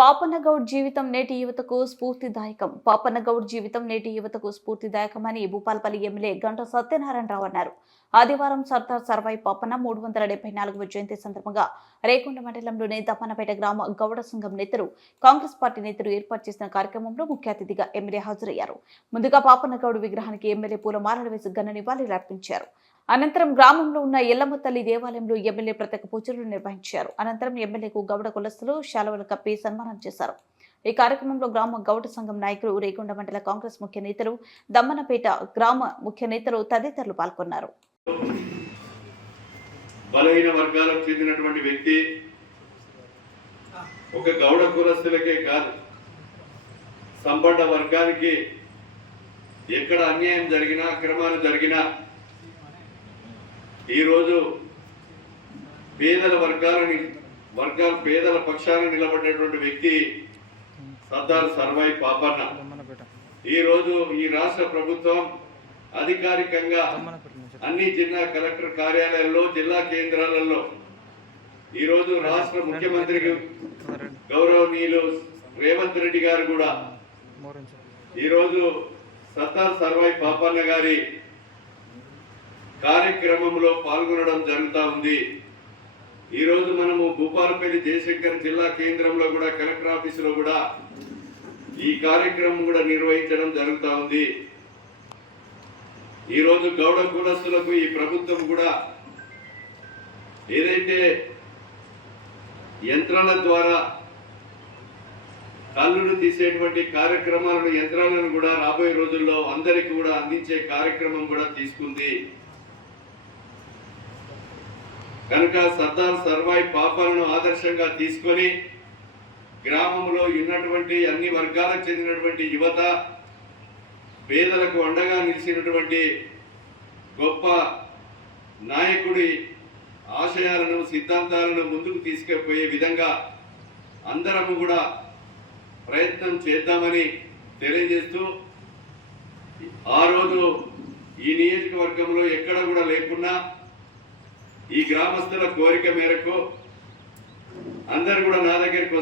పాపన్నగౌడ్ జీవితం నేటి యువతకు స్ఫూర్తిదాయకం. పాపన్నగౌడ్ జీవితం నేటి యువతకు స్ఫూర్తిదాయకమని భూపాలపల్లి ఎమ్మెల్యే గంట సత్యనారాయణరావు అన్నారు. ఆదివారం సర్దార్ సర్వాయి పాపన్న మూడు వందల డెబ్బై నాలుగవ జయంతి సందర్భంగా రేకొండ మండలంలోని దప్పన్నపేట గ్రామ గౌడ సంఘం నేతలు కాంగ్రెస్ పార్టీ నేతలు ఏర్పాటు చేసిన కార్యక్రమంలో ముఖ్య అతిథిగా ఎమ్మెల్యే హాజరయ్యారు. ముందుగా పాపన్నగౌడ్ విగ్రహానికి ఎమ్మెల్యే పూలమాలలు వేసి ఘన నివాళులు అర్పించారు. అనంతరం గ్రామంలో ఉన్న ఎల్లమ్మ తల్లి దేవాలయంలో ఎమ్మెల్యే ప్రత్యేక పూజలు నిర్వహించారు. అనంతరం ఎమ్మెల్యేకు గౌడ కులస్తులు శాలువలు కప్పి సన్మానం చేశారు. ఈ కార్యక్రమంలో గ్రామ గౌడ సంఘం నాయకులు రేగొండ మండల కాంగ్రెస్ ముఖ్య నేతలు దమ్మనపేట గ్రామ ముఖ్య నేతలు తదితరులు పాల్గొన్నారు. బలహీన వర్గాలకు చెందినటువంటి వ్యక్తి ఒక గౌడ కులస్తులకే కాదు సంపన్న వర్గానికి ఎక్కడ అన్యాయం జరిగినా అక్రమాలు జరిగినా ఈరోజు పేదల వర్గాలని వర్గాల పేదల పక్షాన నిలబడినటువంటి వ్యక్తి సర్దార్ సర్వాయి పాపన్న. ఈరోజు ఈ రాష్ట్ర ప్రభుత్వం అధికారికంగా అన్ని జిల్లా కలెక్టర్ కార్యాలయాల్లో జిల్లా కేంద్రాలలో ఈరోజు రాష్ట్ర ముఖ్యమంత్రి గౌరవనీయులు రేవంత్ రెడ్డి గారు కూడా. ఈరోజు సత్తార్ సర్వాయి పాపన్న గారి కార్యక్రమంలో పాల్గొనడం జరుగుతూ ఉంది. ఈరోజు మనము భూపాలపల్లి జయశంకర్ జిల్లా కేంద్రంలో కూడా కలెక్టర్ ఆఫీసులో కూడా ఈ కార్యక్రమం కూడా నిర్వహించడం జరుగుతూ ఉంది. ఈరోజు గౌడ కులస్తులకు ఈ ప్రభుత్వం కూడా ఏదైతే యంత్రాల ద్వారా కళ్ళును తీసేటువంటి కార్యక్రమాలను యంత్రాలను కూడా రాబోయే రోజుల్లో అందరికీ కూడా అందించే కార్యక్రమం కూడా తీసుకుంది. కనుక సర్దార్ సర్వాయి పాపాలను ఆదర్శంగా తీసుకొని గ్రామంలో ఉన్నటువంటి అన్ని వర్గాలకు చెందినటువంటి యువత పేదలకు అండగా నిలిచినటువంటి గొప్ప నాయకుడి ఆశయాలను సిద్ధాంతాలను ముందుకు తీసుకుపోయే విధంగా అందరము కూడా ప్రయత్నం చేద్దామని తెలియజేస్తూ ఆ రోజు ఈ నియోజకవర్గంలో ఎక్కడ కూడా లేకుండా ఈ గ్రామస్తుల కోరిక మేరకు అందరు కూడా నా దగ్గరికి